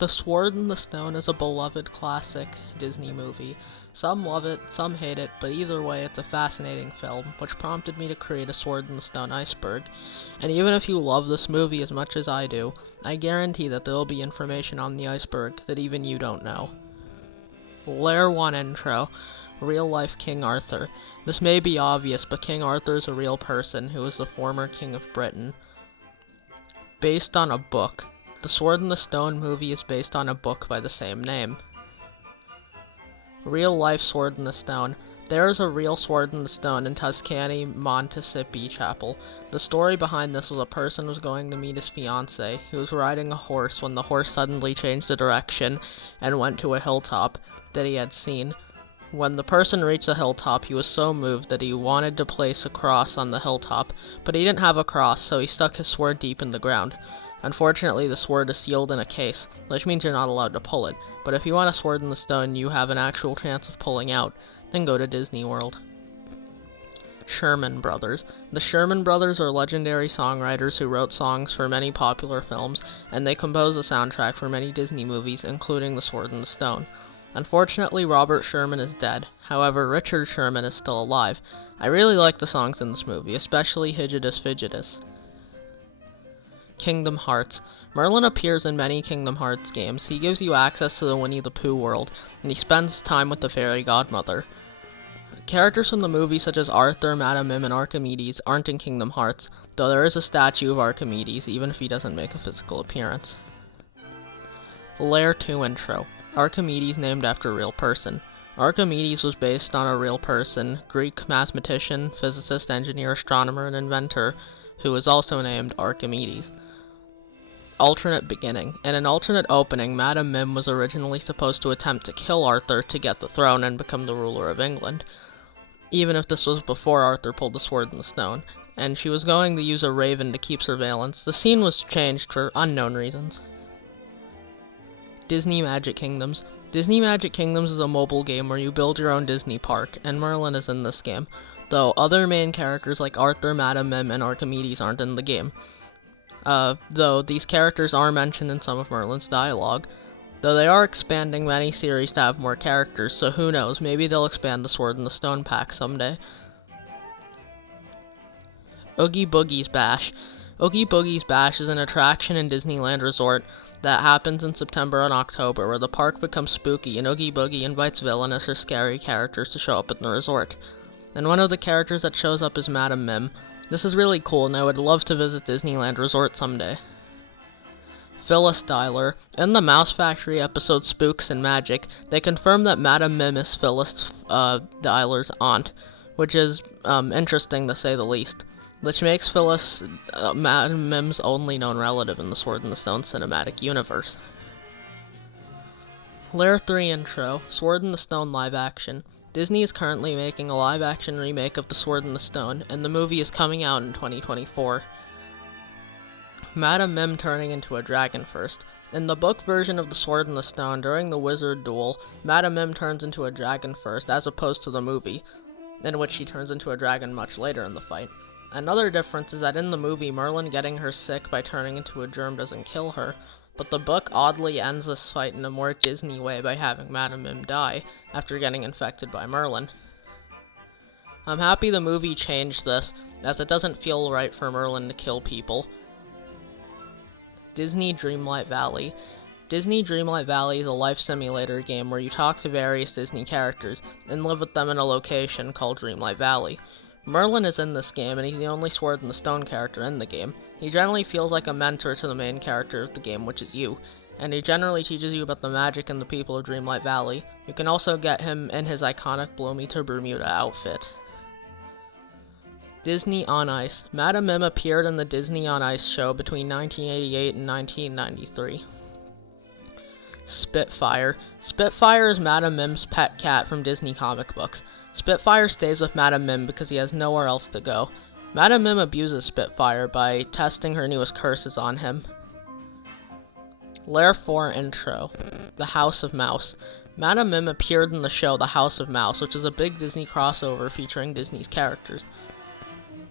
The Sword in the Stone is a beloved classic Disney movie. Some love it, some hate it, but either way it's a fascinating film, which prompted me to create a Sword in the Stone Iceberg. And even if you love this movie as much as I do, I guarantee that there will be information on the iceberg that even you don't know. Layer 1 Intro. Real-life King Arthur. This may be obvious, but King Arthur is a real person who was the former King of Britain. Based on a book. The Sword in the Stone movie is based on a book by the same name. Real-life Sword in the Stone. There is a real Sword in the Stone in Tuscany Montecipi Chapel. The story behind this was a person was going to meet his fiancée. He was riding a horse when the horse suddenly changed the direction and went to a hilltop that he had seen. When the person reached the hilltop, he was so moved that he wanted to place a cross on the hilltop, but he didn't have a cross, so he stuck his sword deep in the ground. Unfortunately, the sword is sealed in a case, which means you're not allowed to pull it, but if you want a Sword in the Stone you have an actual chance of pulling out, then go to Disney World. Sherman Brothers. The Sherman Brothers are legendary songwriters who wrote songs for many popular films, and they composed the soundtrack for many Disney movies, including The Sword in the Stone. Unfortunately, Robert Sherman is dead. However, Richard Sherman is still alive. I really like the songs in this movie, especially Higidus Figidus. Kingdom Hearts. Merlin appears in many Kingdom Hearts games. He gives you access to the Winnie the Pooh world, and he spends time with the fairy godmother. Characters from the movie such as Arthur, Madame Mim, and Archimedes aren't in Kingdom Hearts, though there is a statue of Archimedes, even if he doesn't make a physical appearance. Layer 2 Intro. Archimedes named after a real person. Archimedes was based on a real person, Greek mathematician, physicist, engineer, astronomer, and inventor, who was also named Archimedes. Alternate beginning. In an alternate opening, Madame Mim was originally supposed to attempt to kill Arthur to get the throne and become the ruler of England, even if this was before Arthur pulled the Sword in the Stone, and she was going to use a raven to keep surveillance. The scene was changed for unknown reasons. Disney Magic Kingdoms. Disney Magic Kingdoms is a mobile game where you build your own Disney park, and Merlin is in this game, though other main characters like Arthur, Madame Mim, and Archimedes aren't in the game. Though these characters are mentioned in some of Merlin's dialogue, though they are expanding many series to have more characters, so who knows, maybe they'll expand the Sword in the Stone pack someday. Oogie Boogie's Bash. Oogie Boogie's Bash is an attraction in Disneyland Resort that happens in September and October, where the park becomes spooky and Oogie Boogie invites villainous or scary characters to show up at the resort. And one of the characters that shows up is Madame Mim. This is really cool, and I would love to visit Disneyland Resort someday. Phyllis Diller. In the Mouse Factory episode Spooks and Magic, they confirm that Madame Mim is Phyllis Diller's aunt, which is interesting to say the least, which makes Phyllis Madame Mim's only known relative in the Sword in the Stone cinematic universe. Layer 3 Intro. Sword in the Stone live action. Disney is currently making a live-action remake of The Sword in the Stone, and the movie is coming out in 2024. Madame Mim turning into a dragon first. In the book version of The Sword in the Stone, during the wizard duel, Madame Mim turns into a dragon first, as opposed to the movie, in which she turns into a dragon much later in the fight. Another difference is that in the movie, Merlin getting her sick by turning into a germ doesn't kill her, but the book oddly ends this fight in a more Disney way by having Madame Mim die after getting infected by Merlin. I'm happy the movie changed this, as it doesn't feel right for Merlin to kill people. Disney Dreamlight Valley. Disney Dreamlight Valley is a life simulator game where you talk to various Disney characters and live with them in a location called Dreamlight Valley. Merlin is in this game, and he's the only Sword in the Stone character in the game. He generally feels like a mentor to the main character of the game, which is you, and he generally teaches you about the magic and the people of Dreamlight Valley. You can also get him in his iconic Blow Me to Bermuda outfit. Disney on Ice. Madame Mim appeared in the Disney on Ice show between 1988 and 1993. Spitfire. Spitfire is Madame Mim's pet cat from Disney comic books. Spitfire stays with Madame Mim because he has nowhere else to go. Madame Mim abuses Spitfire by testing her newest curses on him. Layer 4 Intro. The House of Mouse. Madame Mim appeared in the show The House of Mouse, which is a big Disney crossover featuring Disney's characters.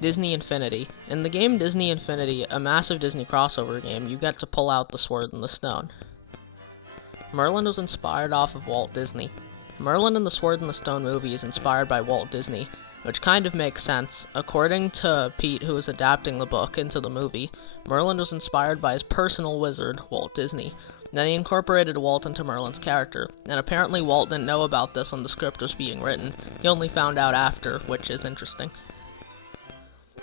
Disney Infinity. In the game Disney Infinity, a massive Disney crossover game, you get to pull out the Sword in the Stone. Merlin was inspired off of Walt Disney. Merlin in the Sword in the Stone movie is inspired by Walt Disney, which kind of makes sense. According to Pete, who was adapting the book into the movie, Merlin was inspired by his personal wizard, Walt Disney. Then he incorporated Walt into Merlin's character, and apparently Walt didn't know about this when the script was being written. He only found out after, which is interesting.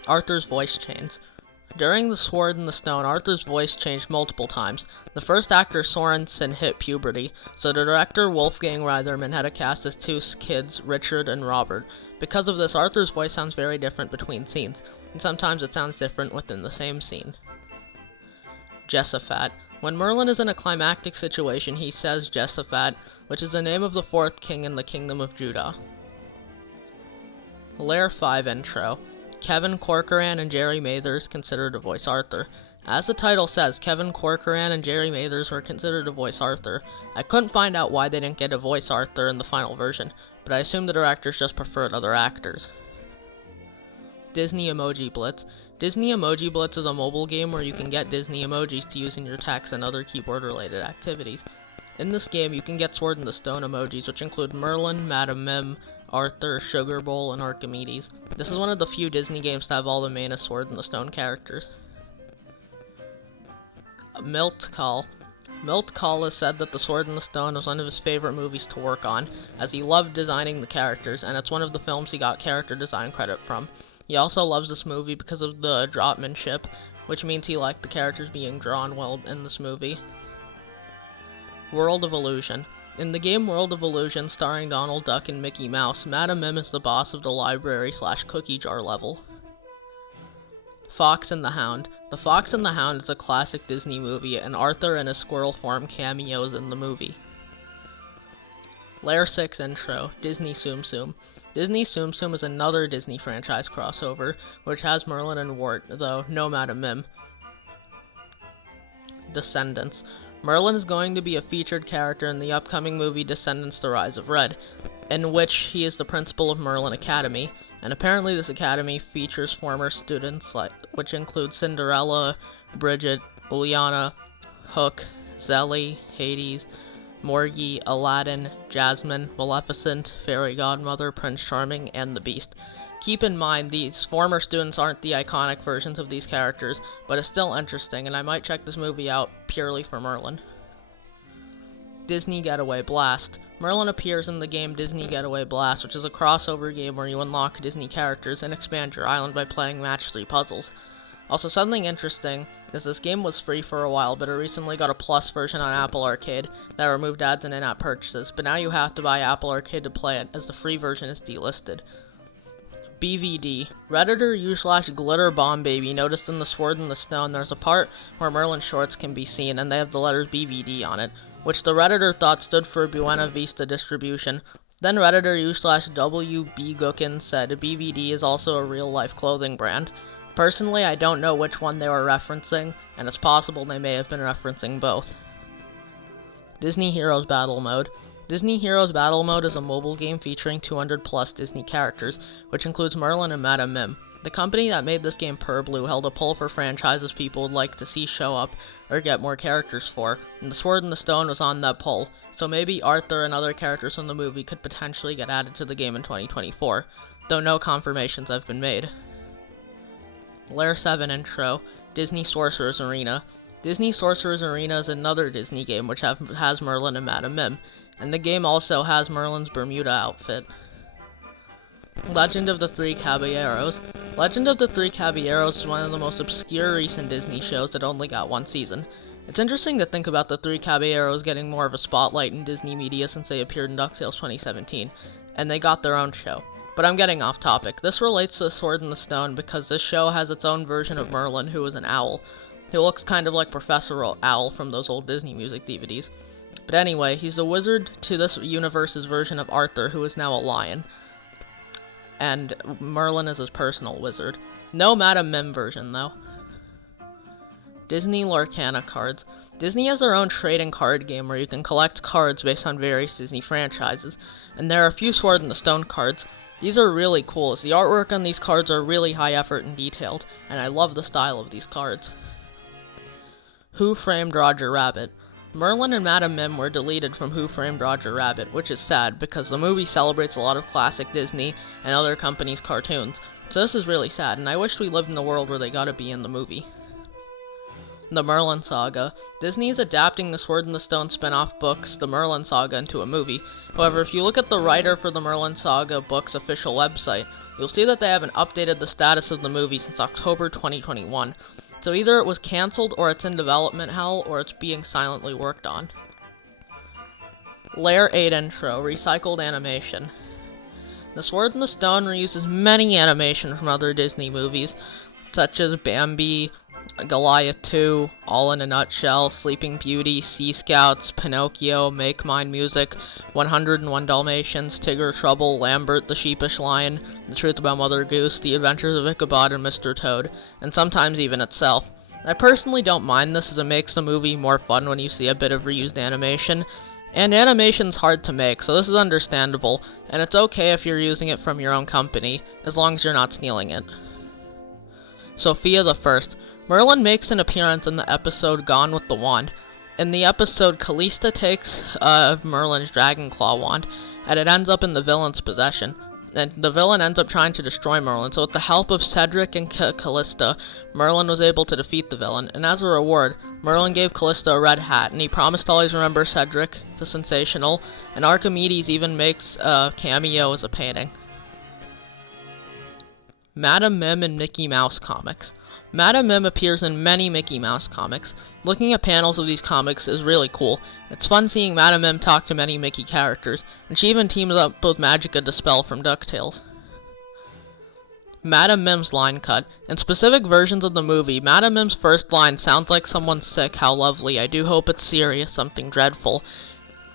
Arthur's voice change. During The Sword in the Stone, Arthur's voice changed multiple times. The first actor, Sorensen, hit puberty, so the director, Wolfgang Reitherman, had to cast his two kids, Richard and Robert. Because of this, Arthur's voice sounds very different between scenes, and sometimes it sounds different within the same scene. Jessaphat. When Merlin is in a climactic situation, he says Jessaphat, which is the name of the fourth king in the Kingdom of Judah. Layer 5 intro. Kevin Corcoran and Jerry Mathers considered to voice Arthur. As the title says, Kevin Corcoran and Jerry Mathers were considered to voice Arthur. I couldn't find out why they didn't get to voice Arthur in the final version, but I assume the directors just preferred other actors. Disney Emoji Blitz. Disney Emoji Blitz is a mobile game where you can get Disney emojis to use in your text and other keyboard-related activities. In this game, you can get Sword in the Stone emojis, which include Merlin, Madame Mim, Arthur, Sugar Bowl, and Archimedes. This is one of the few Disney games to have all the main Sword in the Stone characters. Milt Kahl. Milt Kahl has said that The Sword in the Stone was one of his favorite movies to work on, as he loved designing the characters, and it's one of the films he got character design credit from. He also loves this movie because of the dropmanship, which means he liked the characters being drawn well in this movie. World of Illusion. In the game World of Illusion, starring Donald Duck and Mickey Mouse, Madame Mim is the boss of the library/cookie jar level. Fox and the Hound. The Fox and the Hound is a classic Disney movie, and Arthur and his squirrel form cameos in the movie. Layer 6 intro. Disney Tsum Tsum. Disney Tsum Tsum is another Disney franchise crossover, which has Merlin and Wart, though no Madame Mim. Descendants. Merlin is going to be a featured character in the upcoming movie Descendants: The Rise of Red, in which he is the principal of Merlin Academy, and apparently this academy features former students which include Cinderella, Bridget, Uliana, Hook, Zelly, Hades, Morgie, Aladdin, Jasmine, Maleficent, Fairy Godmother, Prince Charming, and the Beast. Keep in mind, these former students aren't the iconic versions of these characters, but it's still interesting, and I might check this movie out purely for Merlin. Disney Getaway Blast. Merlin appears in the game Disney Getaway Blast, which is a crossover game where you unlock Disney characters and expand your island by playing match 3 puzzles. Also, something interesting is this game was free for a while, but it recently got a Plus version on Apple Arcade that removed ads and in-app purchases, but now you have to buy Apple Arcade to play it, as the free version is delisted. BVD. Redditor u/Glitter Bomb Baby noticed in The Sword in the Stone there's a part where Merlin's shorts can be seen, and they have the letters BVD on it, which the Redditor thought stood for Buena Vista Distribution. Then Redditor u/WB Gookin said BVD is also a real-life clothing brand. Personally, I don't know which one they were referencing, and it's possible they may have been referencing both. Disney Heroes Battle Mode. Disney Heroes Battle Mode is a mobile game featuring 200 plus Disney characters, which includes Merlin and Madame Mim. The company that made this game, Purblue, held a poll for franchises people would like to see show up or get more characters for, and The Sword in the Stone was on that poll, so maybe Arthur and other characters from the movie could potentially get added to the game in 2024, though no confirmations have been made. Layer 7 intro. Disney Sorcerer's Arena. Disney Sorcerer's Arena is another Disney game which has Merlin and Madame Mim, and the game also has Merlin's Bermuda outfit. Legend of the Three Caballeros. Legend of the Three Caballeros is one of the most obscure recent Disney shows that only got one season. It's interesting to think about the Three Caballeros getting more of a spotlight in Disney media since they appeared in DuckTales 2017, and they got their own show. But I'm getting off topic. This relates to The Sword in the Stone because this show has its own version of Merlin, who is an owl, who looks kind of like Professor Owl from those old Disney music DVDs. But anyway, he's the wizard to this universe's version of Arthur, who is now a lion. And Merlin is his personal wizard. No Madame Mim version, though. Disney Lorcana cards. Disney has their own trading card game where you can collect cards based on various Disney franchises, and there are a few Sword in the Stone cards. These are really cool, as the artwork on these cards are really high effort and detailed, and I love the style of these cards. Who Framed Roger Rabbit? Merlin and Madam Mim were deleted from Who Framed Roger Rabbit, which is sad because the movie celebrates a lot of classic Disney and other companies' cartoons. So this is really sad, and I wish we lived in the world where they gotta be in the movie. The Merlin Saga. Disney is adapting the Sword in the Stone spin-off books, The Merlin Saga, into a movie. However, if you look at the writer for the Merlin Saga book's official website, you'll see that they haven't updated the status of the movie since October 2021. So either it was cancelled, or it's in development hell, or it's being silently worked on. Layer 8 intro, recycled animation. The Sword in the Stone reuses many animation from other Disney movies, such as Bambi, Goliath 2, All in a Nutshell, Sleeping Beauty, Sea Scouts, Pinocchio, Make Mine Music, 101 Dalmatians, Tigger Trouble, Lambert the Sheepish Lion, The Truth About Mother Goose, The Adventures of Ichabod and Mr. Toad, and sometimes even itself. I personally don't mind this, as it makes the movie more fun when you see a bit of reused animation, and animation's hard to make, so this is understandable, and it's okay if you're using it from your own company, as long as you're not stealing it. Sophia the First. Merlin makes an appearance in the episode Gone with the Wand. In the episode, Callista takes Merlin's Dragon Claw wand, and it ends up in the villain's possession. And the villain ends up trying to destroy Merlin, so with the help of Cedric and Callista, Merlin was able to defeat the villain, and as a reward, Merlin gave Callista a red hat, and he promised to always remember Cedric, the Sensational, and Archimedes even makes a cameo as a painting. Madam Mim and Mickey Mouse comics. Madam Mim appears in many Mickey Mouse comics. Looking at panels of these comics is really cool. It's fun seeing Madam Mim talk to many Mickey characters, and she even teams up with Magica De Spell from DuckTales. Madam Mim's line cut. In specific versions of the movie, Madam Mim's first line sounds like someone's sick, how lovely, I do hope it's serious, something dreadful.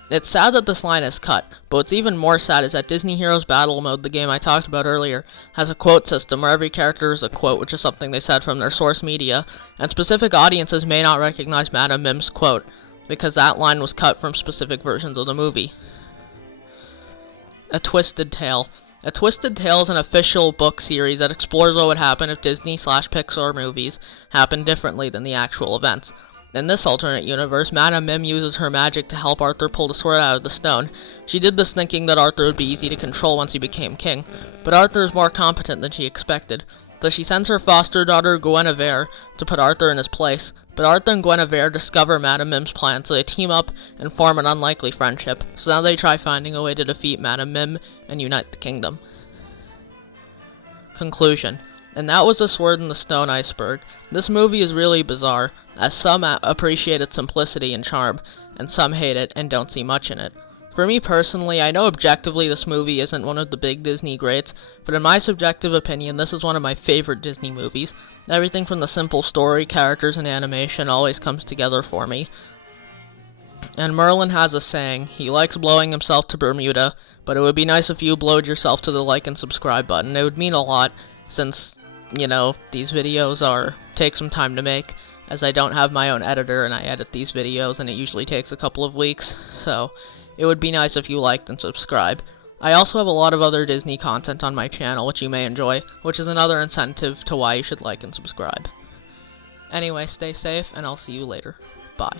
It's sad that this line is cut, but what's even more sad is that Disney Heroes Battle Mode, the game I talked about earlier, has a quote system where every character is a quote, which is something they said from their source media, and specific audiences may not recognize Madam Mim's quote, because that line was cut from specific versions of the movie. A Twisted Tale. A Twisted Tale is an official book series that explores what would happen if Disney/Pixar movies happened differently than the actual events. In this alternate universe, Madam Mim uses her magic to help Arthur pull the sword out of the stone. She did this thinking that Arthur would be easy to control once he became king, but Arthur is more competent than she expected, so she sends her foster daughter Guinevere to put Arthur in his place. But Arthur and Guinevere discover Madam Mim's plan, so they team up and form an unlikely friendship. So now they try finding a way to defeat Madam Mim and unite the kingdom. Conclusion. And that was The Sword in the Stone Iceberg. This movie is really bizarre, as some appreciate its simplicity and charm, and some hate it and don't see much in it. For me personally, I know objectively this movie isn't one of the big Disney greats, but in my subjective opinion, this is one of my favorite Disney movies. Everything from the simple story, characters, and animation always comes together for me. And Merlin has a saying, he likes blowing himself to Bermuda, but it would be nice if you blowed yourself to the like and subscribe button. It would mean a lot, since, these videos take some time to make, as I don't have my own editor and I edit these videos and it usually takes a couple of weeks, so it would be nice if you liked and subscribe. I also have a lot of other Disney content on my channel which you may enjoy, which is another incentive to why you should like and subscribe. Anyway, stay safe and I'll see you later. Bye.